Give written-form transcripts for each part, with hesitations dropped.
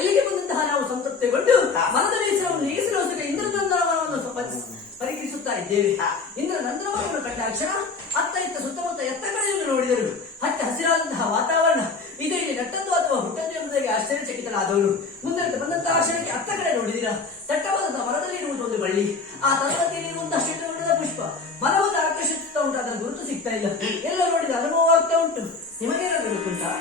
ಇಲ್ಲಿಗೆ ಬಂದಂತಹ ನಾವು ಸಂತೃಪ್ತಿಗೊಂಡು ಮನದಲ್ಲಿ ನೀಗಿಸಿರುವಂತಹ ಇಂದ್ರನಂದನವನವನ್ನು ಪರಿಗಣಿಸುತ್ತಾ ಇದ್ದೇವೆ. ಇಂದ್ರ ನಂದನವನವನ್ನು ಕಂಡ ಕ್ಷಣ ಅತ್ತ ಇತ್ತ ಸುತ್ತಮುತ್ತ ಎತ್ತ ಕಡೆಯನ್ನು ನೋಡಿದರು. ಹಚ್ಚ ಹಸಿರಾದಂತಹ ವಾತಾವರಣ ಇದು ಇಲ್ಲಿ ನಟ್ಟದ್ದು ಅಥವಾ ಹುಟ್ಟದ್ದು ಎಂಬುದಾಗಿ ಆಶ್ಚರ್ಯಚಕಿತನಾದವನು. ಮುಂದೆ ಬಂದಂತಹ ಕ್ಷಣಕ್ಕೆ ಅತ್ತ ಕಡೆ ನೋಡಿದಿರ ದಟ್ಟವಾದಂತಹ ಮರದಲ್ಲಿ ಇರುವುದು ಒಂದು ಬಳ್ಳಿ, ಆ ತರಗತಿಯಲ್ಲಿ ಇರುವಂತಹ ಶ್ವೇತವರ್ಣದ ಪುಷ್ಪ ಮನವನ್ನು ಆಕರ್ಷಿಸುತ್ತಾ ಉಂಟು. ಅದನ್ನು ಗುರುತು ಸಿಗ್ತಾ ಇಲ್ಲ. ಎಲ್ಲ ನೋಡಿದ ಅನುಭವವಾಗ್ತಾ ಉಂಟು. ನಿಮಗೇನಾದ್ರು ಗೊತ್ತುಂಟಾ?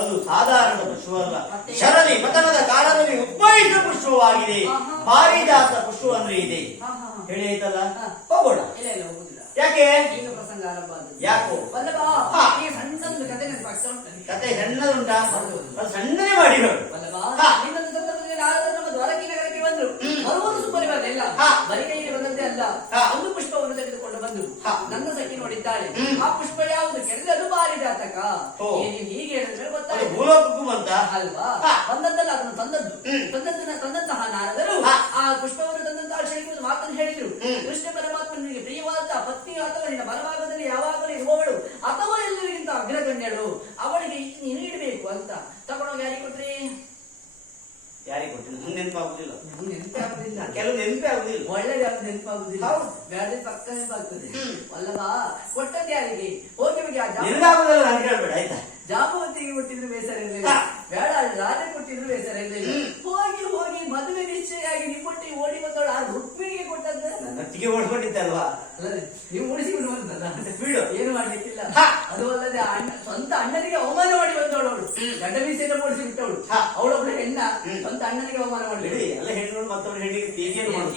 ಅದು ಸಾಧಾರಣ ಪುಷ್ಪವಲ್ಲ, ಶರದಿ ಪತನದ ಕಾಲದಲ್ಲಿ ಉದ್ಭವಿಸಿದ ಪುಷ್ಪವಾಗಿದೆ. ಪಾರಿಜಾತ ಪುಷ್ಪ ಅಂದ್ರೆ ಇದೆ ಹೇಳಿ ಆಯ್ತಲ್ಲ. ಹೋಗೋಣ. ಯಾಕೆ ಪ್ರಸಂಗ ಆರಂಭ ಯಾಕೋ ಸಣ್ಣದೊಂದು ಕತೆ ಕತೆ ಸಣ್ಣದುಂಟಾ? ಅದು ಸಣ್ಣನೇ ಮಾಡಿ ಹೇಳು. ನಮ್ಮ ದ್ವಾರಕಿ ನಗರಕ್ಕೆ ಬಂದ್ರು. ಬರುವುದು ಸುಮ್ಮನೆ ಬರಲಿಲ್ಲ, ಬರಿಕೈಗೆ ಬಂದಂತೆ ಅಲ್ಲ. ಒಂದು ಪುಷ್ಪವನ್ನು ತೆಗೆದುಕೊಂಡು ಬಂದು ನನ್ನ ಸಖಿ ನೋಡಿದ್ದಾಳೆ. ಆ ಪುಷ್ಪ ಯಾವುದು ಕೆರೆದು ಅದು ಪಾರಿಜಾತಕ. ಹೀಗೆ ಹೇಳಿದ್ರೆ ಭೂಲೋಕಕ್ಕೂ ಬಂತ ಅಲ್ವಾ? ಬಂದದ್ದಲ್ಲ, ಅದನ್ನು ತಂದಂತಹ ನಾರದರು ಆ ಪುಷ್ಪವನ್ನು ತಂದಂತಹ ಕ್ಷಣಿಕ ಮಾತನ್ನು ಹೇಳಿದ್ರು. ಕೃಷ್ಣ ಪರಮಾತ್ಮನಿಗೆ ಪ್ರಿಯವಾದ ಪತ್ನಿ ಅಥವಾ ನಿನ್ನ ಬಲಭಾಗದಲ್ಲಿ ಯಾವಾಗಲೂ ಇರುವವಳು ಅಥವಾ ಎಲ್ಲರಿಗಿಂತ ಅಗ್ರಗಣ್ಯಳು, ಅವಳಿಗೆ ನೀನು ಇಡಬೇಕು ಅಂತ ತಗೊಂಡೋಗಿ ಯಾರಿಗೆ ಕೊಟ್ರಿ? ಯಾರಿಗೆ ಕೊಟ್ಟಿಲ್ಲ? ಮುಂದೆ ನೆನಪಾಗುದಿಲ್ಲ. ನೆನಪೇ ಆಗುದಿಲ್ಲ. ಕೆಲವು ನೆನಪೇ ಆಗುದಿಲ್ಲ. ಒಳ್ಳೆದ ನೆನಪಾಗುದಿಲ್ಲ. ಬೇಡ ಪಕ್ಕ ನೆನಪಾಗ್ತದೆ ಅಲ್ಲವಾ? ಕೊಟ್ಟದ್ದು ಯಾರಿಗೆ? ಹೋಗಿ ಹೋಗಿ ನೆನಪಾಗುದಲ್ಲ ನಾನು ಹೇಳ್ಬೇಡ ಆಯ್ತಾ? ಜಾಂಬವತಿಗೆ ಕೊಟ್ಟಿದ್ರು ಬೇಸರ ಇರಲಿಲ್ಲ, ಬೇಡ ರಾಜ ಕೊಟ್ಟಿದ್ರು ಬೇಸರ ಇರಲಿಲ್ಲ. ಹೋಗಿ ಹೋಗಿ ಮದುವೆ ನಿಶ್ಚಯ ಆಗಿ ನಿಮ್ಮೊಟ್ಟಿಗೆ ಓಡಿ ಬಂದವಳು ಆ ರುಕ್ಮಿಣಿಗೆ ಕೊಟ್ಟದ್ದು ನನ್ನೊಟ್ಟಿಗೆ ಓಡ್ಕೊಂಡಿದ್ದಲ್ವಾ? ಅಲ್ಲದೆ ನೀವು ಉಳಿಸಿಕೊಂಡು ಬಂದಲ್ಲ, ಬಿಡು, ಏನು ಮಾಡ್ಲಿಕ್ಕಿಲ್ಲ. ಅದು ಅಲ್ಲದೆ ಸ್ವಂತ ಅಣ್ಣನಿಗೆ ಅವಮಾನ ಮಾಡಿ ಬಂದವಳು ಅವಳು. ಗಡ್ಡ ಮೀಸೆಯನ್ನು ಓಡಿಸಿ ಬಿಟ್ಟವಳು ಅವಳೊಬ್ಳು ಹೆಣ್ಣ. ಸ್ವಂತ ಅಣ್ಣನಿಗೆ ಅವಮಾನ ಮಾಡಲಿ. ಎಲ್ಲ ಹೆಣ್ಣು ಮತ್ತೊಬ್ಬ ಹೆಣ್ಣಿಗೆ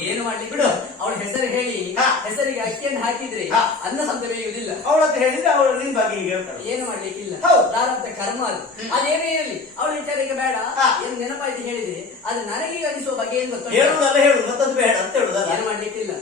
ಏನು ಮಾಡ್ಲಿಕ್ಕೆ ಬಿಡು. ಅವಳ ಹೆಸರು ಹೇಳಿ ಹೆಸರಿಗೆ ಅಕ್ಕಿಯನ್ನು ಹಾಕಿದ್ರೆ ಅನ್ನ ಸಂತ ಬೇಯುವುದಿಲ್ಲ. ಅವಳ ಹತ್ರ ಹೇಳಿದ್ರೆ ಅವಳು ನಿನ್ ಬಗ್ಗೆ ಹೇಳ್ತಾಳೆ. ಏನು ಮಾಡ್ಲಿಕ್ಕಿಲ್ಲ. ಪ್ರಾರಬ್ಧ ಕರ್ಮ ಅದು. ಅದೇನೇ ಇರಲಿ ಅವಳ ವಿಚಾರ ಈಗ ಬೇಡ. ಏನು ನೆನಪಾಯ್ತು ಹೇಳಿದ್ರೆ ಅದು ನನಗೆ ಅನಿಸುವ ಬಗ್ಗೆ ಏನ್ ಗೊತ್ತ? ಹೇಳುದಲ್ಲ ಹೇಳು, ಮತ್ತದು ಬೇಡ ಅಂತ ಹೇಳುದಲ್ಲ. ಏನು ಮಾಡ್ಲಿಕ್ಕಿಲ್ಲ.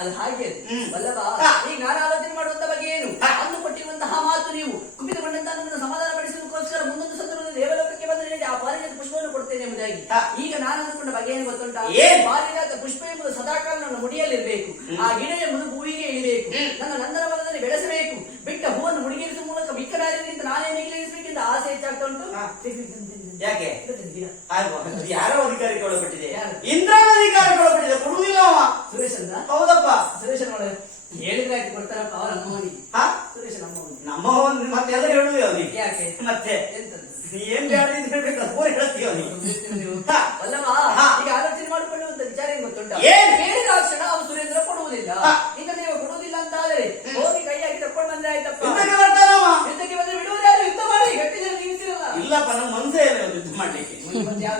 ಅದು ಹಾಗೆ ಅಲ್ಲವಾ? ಈಗ ನಾನು ಆಲೋಚನೆ ಮಾಡುವಂತ ಬಗ್ಗೆ ಏನು? ಅಂದು ಕೊಟ್ಟಿರುವಂತಹ ಮಾತು ನೀವು ಕುಪಿತಗೊಂಡಂತ ನನ್ನನ್ನು ಸಮಾಧಾನ ಪಡಿಸೋದಕ್ಕೋಸ್ಕರ ಮುಂದೊಂದು ಸಂದರ್ಭದಲ್ಲಿ ದೇವಲೋಕಕ್ಕೆ ಬಂದರೆ ಆ ಪಾರಿಜಾತ ಪುಷ್ಪವನ್ನು ಕೊಡ್ತೇನೆ ಎಂಬುದಾಗಿ. ಈಗ ನಾನು ಅಂದುಕೊಂಡ ಬಗ್ಗೆ ಏನು ಗೊತ್ತುಂಟಾ? ಪಾರಿಜಾತ ಪುಷ್ಪ ಎಂಬುದು ಸದಾಕಾಲ ನನ್ನ ಮುಡಿಯಲ್ಲಿರಬೇಕು. ಆ ಗಿಡ ಎಂಬುದು ಭೂಮಿಗೆ ಇಳಿಬೇಕು. ನನ್ನ ನಂದನವನದಲ್ಲಿ ಬೆಳೆಸಬೇಕು. ಬಿಟ್ಟ ಹೂವನ್ನು ಮುಡಿಗೇರಿಸುವ ಮೂಲಕ ಬಿಕ್ಕರಾರಿಗಿಂತ ನಾನೇ ನಿಗಿಲಿಸಬೇಕೆಂದು ಆಸೆ ಹೆಚ್ಚಾಗ್ತಾ ಉಂಟು. ಯಾಕೆ? ಯಾರೋ ಅಧಿಕಾರಿಗೆ ಒಳಪಟ್ಟಿದೆ, ಇಂದ್ರನ ಅಧಿಕಾರಿಗೆ ಒಳಪಟ್ಟಿದೆ. ಕೊಡುವುದಿಲ್ಲ ಅವ. ಸುರೇಶನ್? ಹೌದಪ್ಪ. ಸುರೇಶನ್ ಒಳ್ಳೆ ಹೇಳಿದ್ರೆ ಆಯ್ತು ಕೊಡ್ತಾರಪ್ಪ. ಅವರ ಅಮ್ಮವನಿಗೆ. ಸುರೇಶ್ ನಮ್ಮವನ್ ಮತ್ತೆ ಎಲ್ಲ ಹೇಳುದು ಅವನಿಗೆ. ಯಾಕೆ? ಮತ್ತೆ ಎಂತದ್ದು ಏನ್ ಬೇಡ ಹೇಳ್ಬೇಕು ಹೇಳ್ತೀವಿ ಅವನಿಗೆ. ಅಲ್ಲವಾ? ಈಗ ಆಲೋಚನೆ ಮಾಡಿಕೊಳ್ಳುವಂತ ವಿಚಾರ ಏನ್ ಗೊತ್ತುಂಟ? ಹೇಳಿದ ಕ್ಷಣ ಅವ ಸುರೇಂದ್ರ ಕೊಡುವುದಿಲ್ಲ. ಈಗ ನೀವು ಕೊಡುವುದಿಲ್ಲ ಅಂತ ಆದ್ರೆ ಹೋಗಿ ಕೈಯಾಗಿ ತಕೊಂಡು ಬಂದ್ರೆ ಆಯ್ತಪ್ಪ. ಯುದ್ಧಕ್ಕೆ ಬಂದ್ರೆ ಬಿಡುವುದು ಯಾರು? ಯುದ್ಧ ಮಾಡಿ ಗಟ್ಟಿದಲ್ಲಿ ನಿಲ್ಲಿಸಿರಲ್ಲ. ಇಲ್ಲಪ್ಪ, ನಮ್ಮ ಮನಸ್ಸೇ ಇಲ್ಲ ಯುದ್ಧ ಮಾಡ್ಲಿಕ್ಕೆ.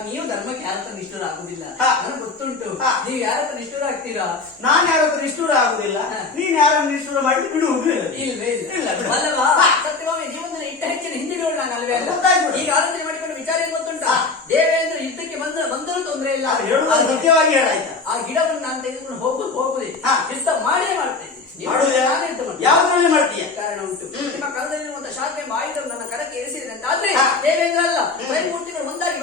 ನೀವು ಧರ್ಮಕ್ಕೆ ಯಾರ ಹತ್ರ ನಿಷ್ಠೂರ ಆಗುದಿಲ್ಲ. ನನಗೆ ಗೊತ್ತುಂಟು. ನೀವು ಯಾರ ಹತ್ರ ನಿಷ್ಠೂರ ಆಗ್ತೀರಾ? ನಾನ್ ಯಾರ ಹತ್ರ ನಿಷ್ಠೂರ ಆಗುದಿಲ್ಲ. ನೀನ್ ಯಾರನ್ನು ನಿಷ್ಠೂರ ಮಾಡಿ ಬಿಡುವುದು ಇಲ್ವೇ ಇಲ್ಲ. ಅಲ್ಲವಾ? ಸತ್ಯವಾಗಿ ಜೀವನದಲ್ಲಿ ಇಟ್ಟ ಹೆಚ್ಚಿನ ಹಿಂದಿರುವಳು ನಾನು ಅಲ್ವೇ ಅಲ್ಲ. ಈಗ ಆಲೋಚನೆ ಮಾಡಿಕೊಂಡು ವಿಚಾರ ಏನ್ ಗೊತ್ತುಂಟಾ? ದೇವೇಂದ್ರ ಯುದ್ಧಕ್ಕೆ ಬಂದರೂ ತೊಂದರೆ ಇಲ್ಲ. ಸತ್ಯವಾಗಿ ಹೇಳಾಯ್ತಾ? ಆ ಗಿಡವನ್ನು ನಾನು ತೆಗೆದುಕೊಂಡು ಹೋಗುದೇ ಯುದ್ಧ ಮಾಡೇ ಮಾಡ್ತೇನೆ. ಯಾವ್ದ್ರಲ್ಲಿ ಮಾಡ್ತೀಯ? ಕಾರಣ ಉಂಟು. ನಿಮ್ಮ ಕರದಲ್ಲಿರುವಂತಹ ಶಾಖೆ ಆಯುಧವನ್ನು ನನ್ನ ಕರಕ್ಕೆ ಏರಿಸಿದ್ರೆ ಅಂತಾದ್ರೆ ದೇವೇಂದ್ರ ಅಲ್ಲ ತ್ರೈಮೂರ್ತಿಗಳು ಒಂದಾಗಿ